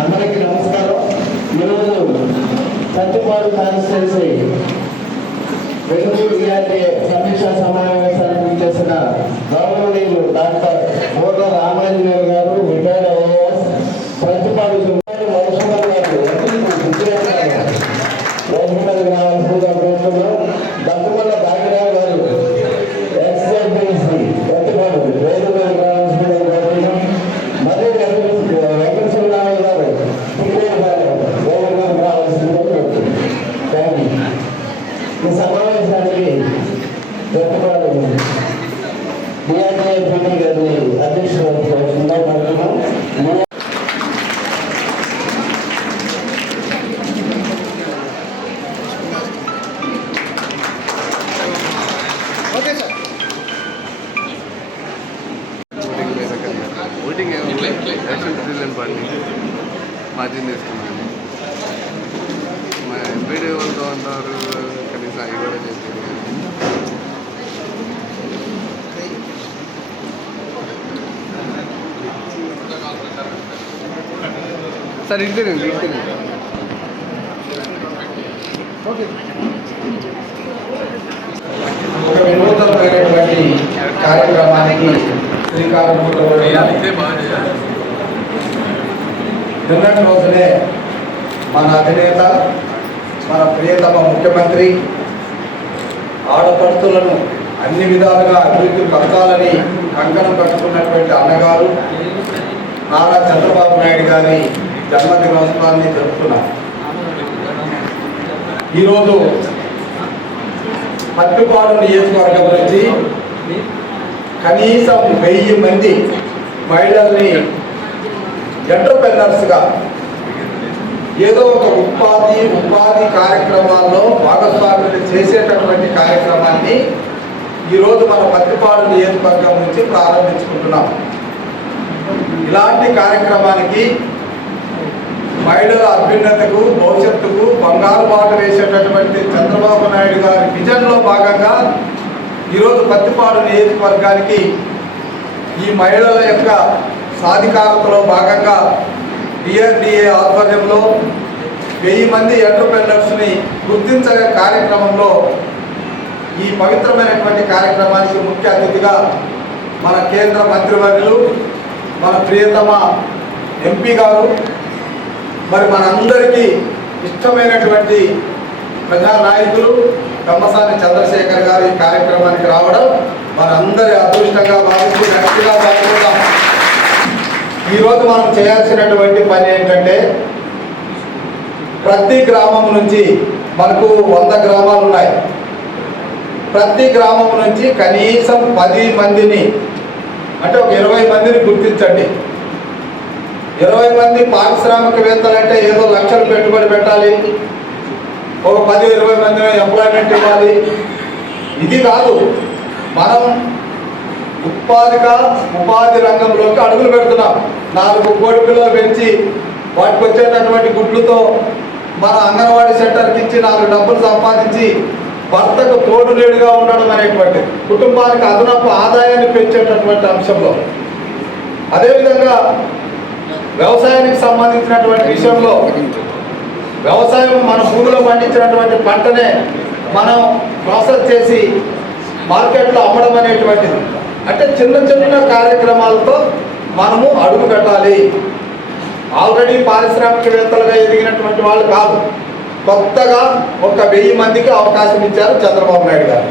అందరికీ నమస్కారం. ఈరోజు సత్యపాడు కాన్స్టిట్యున్సీ వెలుగురు విఆర్ఏ సమీక్షా సమావేశానికి చేసిన గౌరవనీయులు డాక్టర్ బోర్ల రామాంజనేయులు గారు, రిటైర్డ్ ఐఏఎస్, సత్యపాడు మధుసూదన్ గారు, దక్కుమల్ల భాగ్యరావు గారు, ఎక్స్ఎంపీసీ సత్యపాడు ఈ సమావేశానికి జరుపుకోవాలి బిఆర్ఏ గారిని అధ్యక్షులు పడుతున్నాం. మార్జిన్ తీసుకున్నాను. మా ఎంపీడీ వాళ్ళతో అంటారు, కనీసం అవి కూడా చేస్తారు. సార్ ఇంటినండి ఒక వినూతనమైనటువంటి కార్యక్రమానికి శ్రీకారం నిన్నటి రోజునే మన అధినేత, మన ప్రియతమ ముఖ్యమంత్రి ఆడపడుతులను అన్ని విధాలుగా అభివృద్ధి పథకాలని కంకణం కట్టుకున్నటువంటి అన్నగారు నారా చంద్రబాబు నాయుడు గారి జన్మదినోత్సవాన్ని జరుపుతున్నారు. ఈరోజు పత్తిపాడు నియోజకవర్గం నుంచి కనీసం 1000 మంది మహిళల్ని ఎంటర్‌ప్రెన్యూర్స్గా ఏదో ఒక ఉపాధి కార్యక్రమాల్లో భాగస్వామ్యం చేసేటటువంటి కార్యక్రమాన్ని ఈరోజు మన పత్తిపాడు నియోజకవర్గం నుంచి ప్రారంభించుకుంటున్నాం. ఇలాంటి కార్యక్రమానికి మహిళల అభ్యున్నతకు, భవిష్యత్తుకు బంగారు బాట వేసేటటువంటి చంద్రబాబు నాయుడు గారి విజన్లో భాగంగా ఈరోజు పత్తిపాడు నియోజకవర్గానికి ఈ మహిళల యొక్క సాధికారతలో భాగంగా డిఆర్డిఏ ఆధ్వర్యంలో 1000 మంది ఎంటర్‌ప్రెన్యూర్స్ని గుర్తించే కార్యక్రమంలో ఈ పవిత్రమైనటువంటి కార్యక్రమానికి ముఖ్య అతిథిగా మన కేంద్ర మంత్రివర్యులు, మన ప్రియతమ ఎంపీ గారు, మరి మనందరికీ ఇష్టమైనటువంటి ప్రజానాయకులు కమ్మసాని చంద్రశేఖర్ గారు ఈ కార్యక్రమానికి రావడం మనందరి అదృష్టంగా భావించి గట్టిగా పాల్గొందాం. ఈరోజు మనం చేయాల్సినటువంటి పని ఏంటంటే, ప్రతి గ్రామం నుంచి మనకు 100 గ్రామాలు ఉన్నాయి. ప్రతి గ్రామం నుంచి కనీసం 10 మందిని, అంటే ఒక 20 మందిని గుర్తించండి. 20 మంది పారిశ్రామికవేత్తలంటే ఏదో లక్షలు పెట్టుబడి పెట్టాలి, ఒక 10-20 మంది ఎంప్లాయ్మెంట్ ఇవ్వాలి. ఇది కాదు, మనం ఉపాధి రంగంలోకి అడుగులు పెడుతున్నాం. 4 కోడి పిల్లలు పెంచి వాటికి వచ్చేటటువంటి గుడ్లతో మన అంగన్వాడీ సెంటర్కి ఇచ్చి 4 డబ్బులు సంపాదించి భర్తకు తోడు నీడుగా ఉండడం అనేటువంటి కుటుంబానికి అదనపు ఆదాయాన్ని పెంచేటటువంటి అంశంలో, అదేవిధంగా వ్యవసాయానికి సంబంధించినటువంటి విషయంలో వ్యవసాయం మన భూమిలో పండించినటువంటి పంటనే మనం ప్రాసెస్ చేసి మార్కెట్లో అమ్మడం అనేటువంటిది. అంటే చిన్న కార్యక్రమాలతో మనము అడుగు పెట్టాలి. ఆల్రెడీ పారిశ్రామికవేత్తలుగా ఎదిగినటువంటి వాళ్ళు కాదు, కొత్తగా ఒక 1000 మందికి అవకాశం ఇచ్చారు చంద్రబాబు నాయుడు గారు.